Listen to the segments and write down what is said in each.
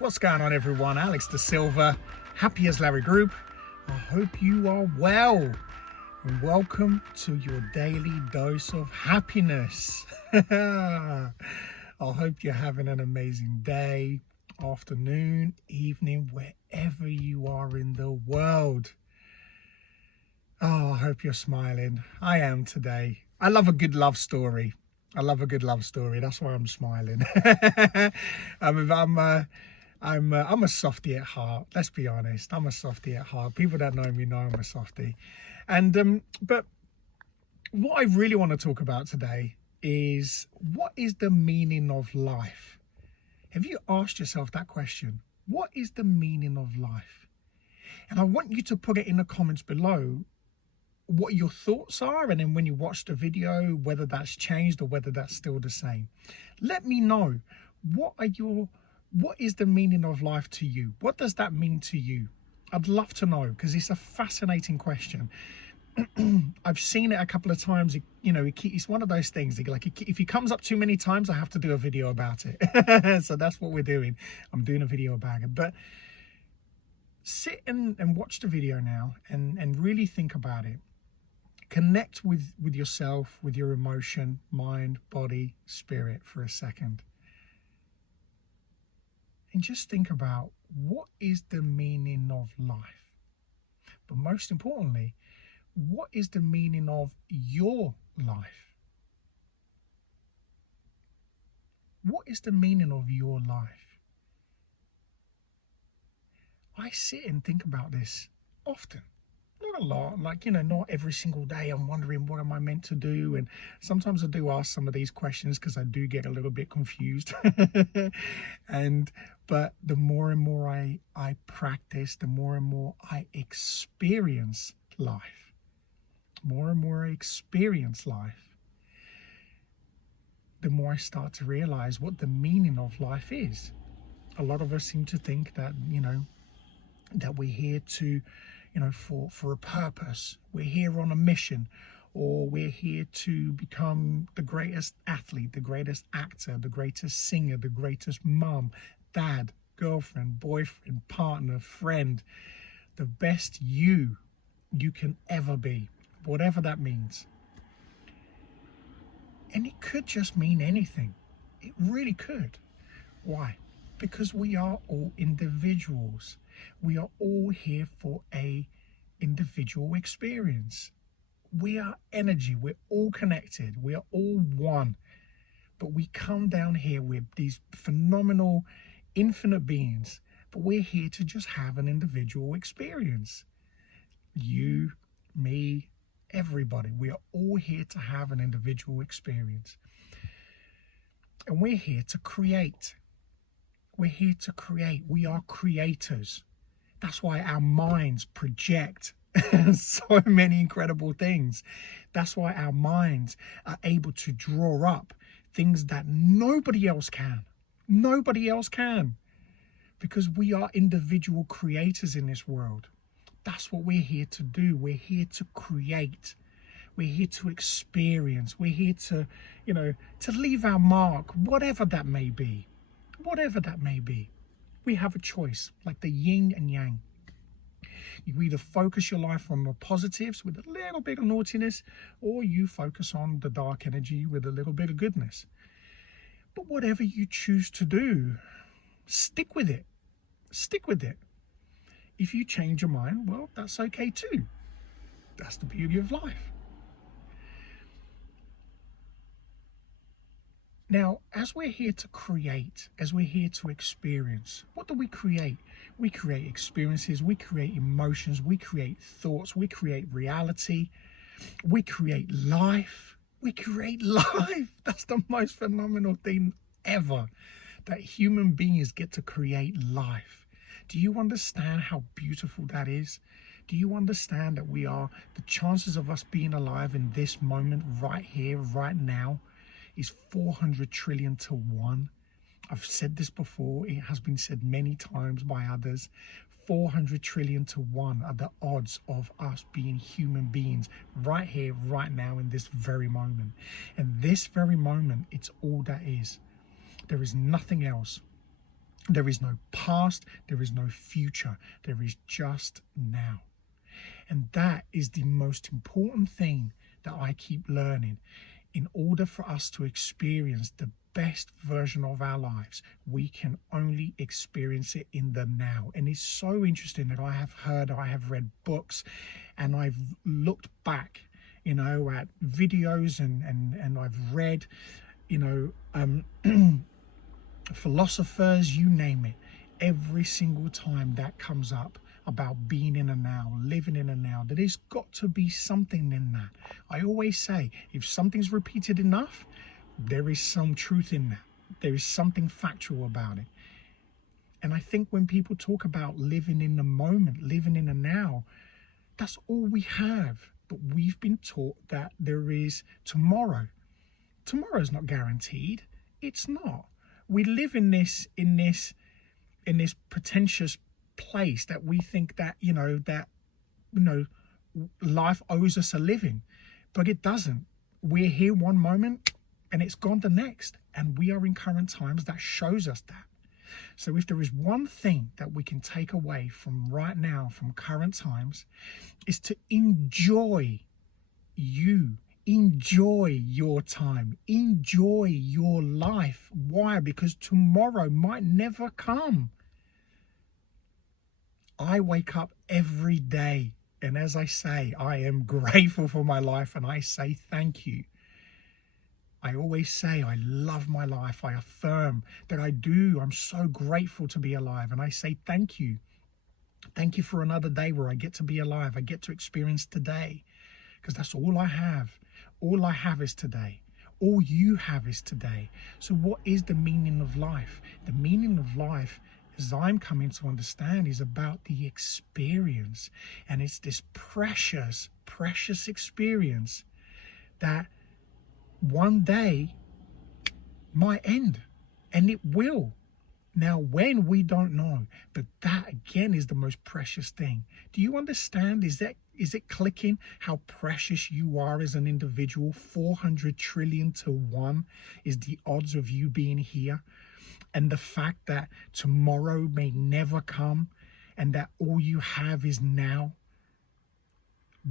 What's going on, everyone? Alex Da Silva, Happy as Larry Group. I hope you are well and welcome to your daily dose of happiness. I hope you're having an amazing day, afternoon, evening, wherever you are in the world. Oh, I hope you're smiling. I am today. I love a good love story. That's why I'm smiling. I'm a softie at heart. Let's be honest. I'm a softie at heart. People that know me know I'm a softie. And but what I really want to talk about today is, what is the meaning of life? Have you asked yourself that question? What is the meaning of life? And I want you to put it in the comments below what your thoughts are, and then when you watch the video, whether that's changed or whether that's still the same. Let me know, what is the meaning of life to you? What does that mean to you? I'd love to know, because it's a fascinating question. I've seen it a couple of times. It's one of those things, like, if it comes up too many times, I have to do a video about it. So that's what we're doing. I'm doing a video about it. But sit and watch the video now and really think about it. Connect with yourself, with your emotion, mind, body, spirit for a second. And just think about, what is the meaning of life? But most importantly, what is the meaning of your life? What is the meaning of your life? I sit and think about this often. Not a lot, not every single day I'm wondering, what am I meant to do? And sometimes I do ask some of these questions because I do get a little bit confused. But the more and more I practice, the more and more I experience life. More and more I experience life, the more I start to realize what the meaning of life is. A lot of us seem to think that, that we're here to, for a purpose. We're here on a mission, or we're here to become the greatest athlete, the greatest actor, the greatest singer, the greatest mom, dad, girlfriend, boyfriend, partner, friend, the best you can ever be, whatever that means. And it could just mean anything. It really could. Why? Because we are all individuals. We are all here for a individual experience. We are energy. We're all connected. We are all one. But we come down here with these phenomenal, infinite beings. But we're here to just have an individual experience. You, me, everybody. We are all here to have an individual experience. And we're here to create. We're here to create. We are creators. That's why our minds project so many incredible things. That's why our minds are able to draw up things that nobody else can. Nobody else can. Because we are individual creators in this world. That's what we're here to do. We're here to create. We're here to experience. We're here to, to leave our mark, whatever that may be. Whatever that may be. We have a choice, like the yin and yang. You either focus your life on the positives with a little bit of naughtiness, or you focus on the dark energy with a little bit of goodness. But whatever you choose to do, stick with it. Stick with it. If you change your mind, well, that's okay too. That's the beauty of life. Now, as we're here to create, as we're here to experience, what do we create? We create experiences, we create emotions, we create thoughts, we create reality, we create life. We create life. That's the most phenomenal thing ever, that human beings get to create life. Do you understand how beautiful that is? Do you understand that the chances of us being alive in this moment, right here, right now, is 400 trillion to 1. I've said this before. It has been said many times by others. 400 trillion to 1 are the odds of us being human beings right here, right now, in this very moment. And this very moment, it's all that is. There is nothing else. There is no past, there is no future, there is just now. And that is the most important thing that I keep learning. In order for us to experience the best version of our lives, we can only experience it in the now. And it's so interesting that I have read books, and I've looked back, at videos, and I've read, philosophers, you name it. Every single time that comes up about being in a now, living in a now, there's got to be something in that. I always say, if something's repeated enough, there is some truth in that. There is something factual about it. And I think when people talk about living in the moment, living in the now, that's all we have. But we've been taught that there is tomorrow. Tomorrow's not guaranteed. It's not. We live in this pretentious place that we think that life owes us a living, but it doesn't. We're here one moment and it's gone the next, and we are in current times that shows us that. So if there is one thing that we can take away from right now, from current times, is to enjoy your time, enjoy your life. Why? Because tomorrow might never come. I wake up every day, and as I say, I am grateful for my life, and I say thank you. I always say I love my life. I affirm that I do. I'm so grateful to be alive, and I say thank you. Thank you for another day where I get to be alive. I get to experience today, because that's all I have. All I have is today. All you have is today. So what is the meaning of life? The meaning of life, as I'm coming to understand, is about the experience. And it's this precious, precious experience that one day might end. And it will. Now, when, we don't know. But that, again, is the most precious thing. Do you understand? Is it clicking how precious you are as an individual? 400 trillion to 1 is the odds of you being here. And the fact that tomorrow may never come, and that all you have is now.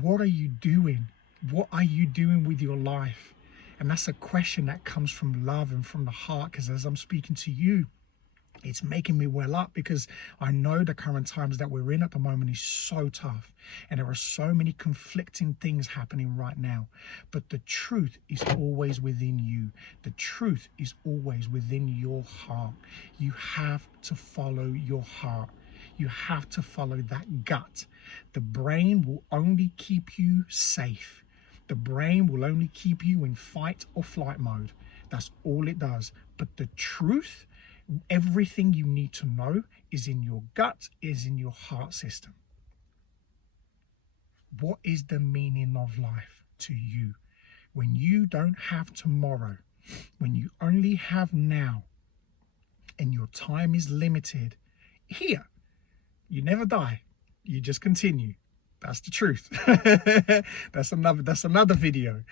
What are you doing? What are you doing with your life? And that's a question that comes from love and from the heart, because as I'm speaking to you, it's making me well up, because I know the current times that we're in at the moment is so tough, and there are so many conflicting things happening right now. But the truth is always within you. The truth is always within your heart. You have to follow your heart. You have to follow that gut. The brain will only keep you safe. The brain will only keep you in fight or flight mode. That's all it does. But the truth, everything you need to know, is in your gut, is in your heart system. What is the meaning of life to you? When you don't have tomorrow, when you only have now, and your time is limited, here, you never die. You just continue. That's the truth. That's another video.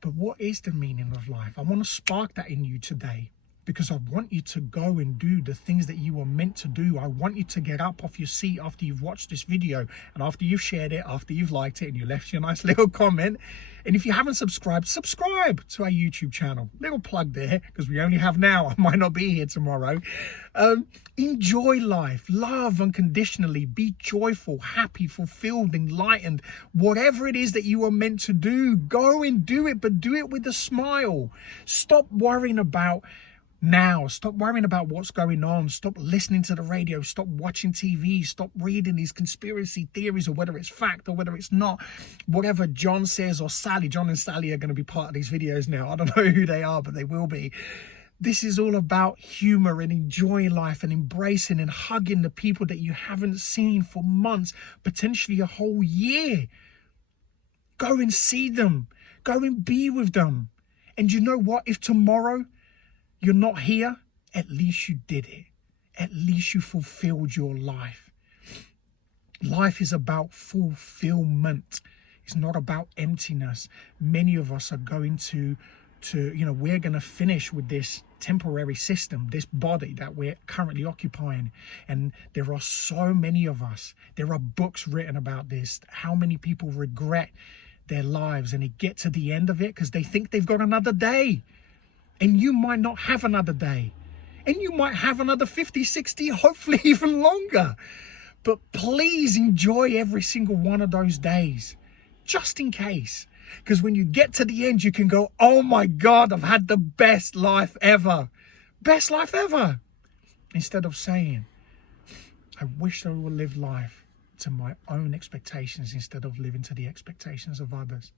But what is the meaning of life? I want to spark that in you today, because I want you to go and do the things that you were meant to do. I want you to get up off your seat after you've watched this video, and after you've shared it, after you've liked it, and you left your nice little comment. And if you haven't subscribed, subscribe to our YouTube channel. Little plug there, because we only have now. I might not be here tomorrow. Enjoy life. Love unconditionally. Be joyful, happy, fulfilled, enlightened. Whatever it is that you are meant to do, go and do it, but do it with a smile. Stop worrying about now. Stop worrying about what's going on. Stop listening to the radio. Stop watching TV. Stop reading these conspiracy theories, or whether it's fact or whether it's not. Whatever John says, or Sally. John and Sally are going to be part of these videos now. I don't know who they are, but they will be. This is all about humor and enjoying life and embracing and hugging the people that you haven't seen for months, potentially a whole year. Go and see them. Go and be with them. And you know what? If tomorrow you're not here, at least you did it. At least you fulfilled your life. Life is about fulfillment. It's not about emptiness. Many of us are going to we're going to finish with this temporary system, this body that we're currently occupying. And there are so many of us, there are books written about this, how many people regret their lives and they get to the end of it because they think they've got another day. And you might not have another day. And you might have another 50, 60, hopefully even longer. But please enjoy every single one of those days, just in case. Because when you get to the end, you can go, oh my God, I've had the best life ever. Best life ever. Instead of saying, I wish I would live life to my own expectations instead of living to the expectations of others.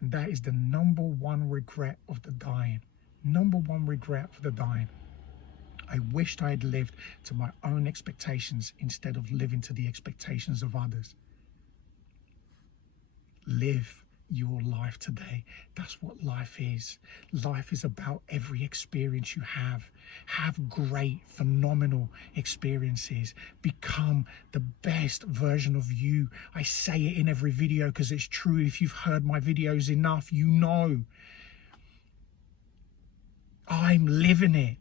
And that is the number one regret of the dying. Number one regret of the dying. I wished I had lived to my own expectations instead of living to the expectations of others. Live your life today. That's what life is. Life is about every experience you have. Have great, phenomenal experiences. Become the best version of you. I say it in every video because it's true. If you've heard my videos enough, you know. I'm living it.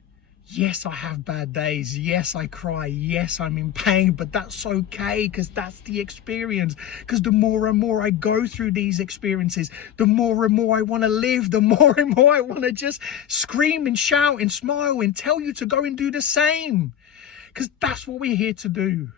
Yes, I have bad days. Yes, I cry. Yes, I'm in pain, but that's okay because that's the experience. Because the more and more I go through these experiences, the more and more I want to live, the more and more I want to just scream and shout and smile and tell you to go and do the same. Because that's what we're here to do.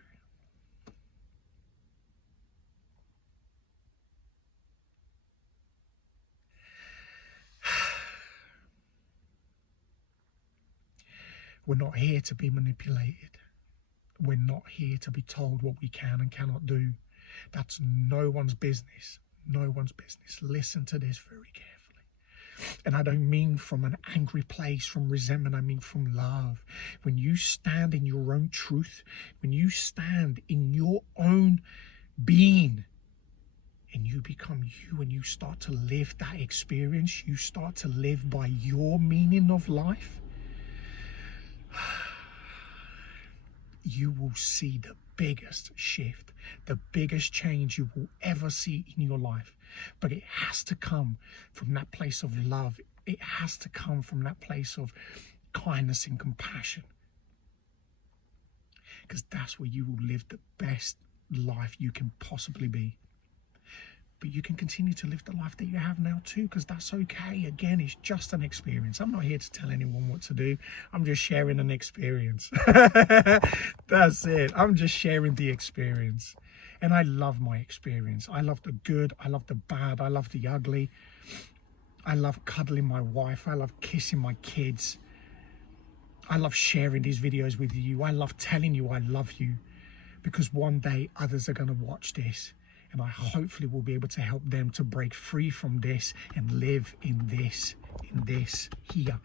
We're not here to be manipulated. We're not here to be told what we can and cannot do. That's no one's business. No one's business. Listen to this very carefully. And I don't mean from an angry place, from resentment. I mean from love. When you stand in your own truth, when you stand in your own being, and you become you and you start to live that experience, you start to live by your meaning of life, you will see the biggest shift, the biggest change you will ever see in your life. But it has to come from that place of love. It has to come from that place of kindness and compassion. Because that's where you will live the best life you can possibly be. But you can continue to live the life that you have now too, because that's okay. Again, it's just an experience. I'm not here to tell anyone what to do. I'm just sharing an experience. That's it. I'm just sharing the experience. And I love my experience. I love the good. I love the bad. I love the ugly. I love cuddling my wife. I love kissing my kids. I love sharing these videos with you. I love telling you I love you, because one day others are going to watch this. And I hopefully will be able to help them to break free from this and live in this here.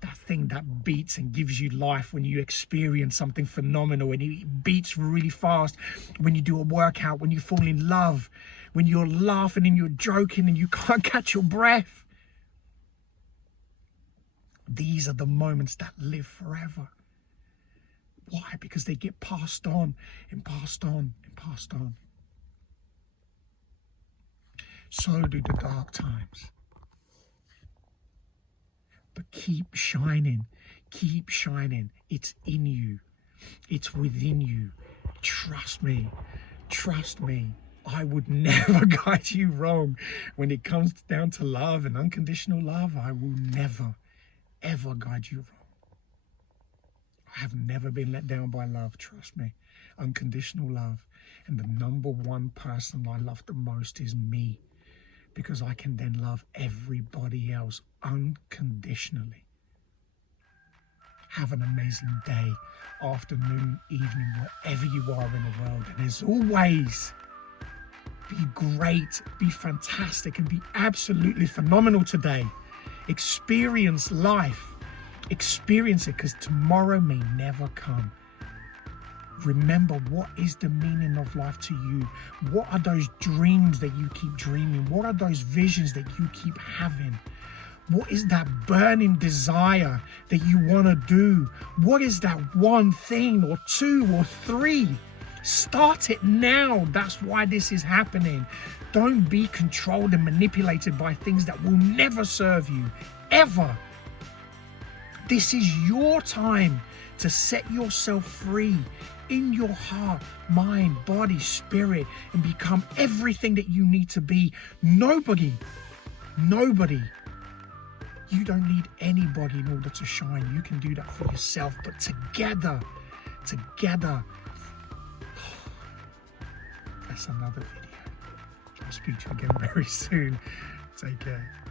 That thing that beats and gives you life when you experience something phenomenal, and it beats really fast when you do a workout, when you fall in love, when you're laughing and you're joking and you can't catch your breath. These are the moments that live forever. Why? Because they get passed on and passed on and passed on. So do the dark times. But keep shining. Keep shining. It's in you. It's within you. Trust me. Trust me. I would never guide you wrong. When it comes down to love and unconditional love, I will never, ever guide you wrong. I have never been let down by love, trust me. Unconditional love. And the number one person I love the most is me. Because I can then love everybody else unconditionally. Have an amazing day, afternoon, evening, wherever you are in the world. And as always, be great, be fantastic, and be absolutely phenomenal today. Experience life. Experience it, because tomorrow may never come. Remember, what is the meaning of life to you? What are those dreams that you keep dreaming? What are those visions that you keep having? What is that burning desire that you want to do? What is that one thing or two or three? Start it now. That's why this is happening. Don't be controlled and manipulated by things that will never serve you, ever. This is your time to set yourself free in your heart, mind, body, spirit, and become everything that you need to be. Nobody, you don't need anybody in order to shine. You can do that for yourself, but together, that's another video. I'll speak to you again very soon. Take care.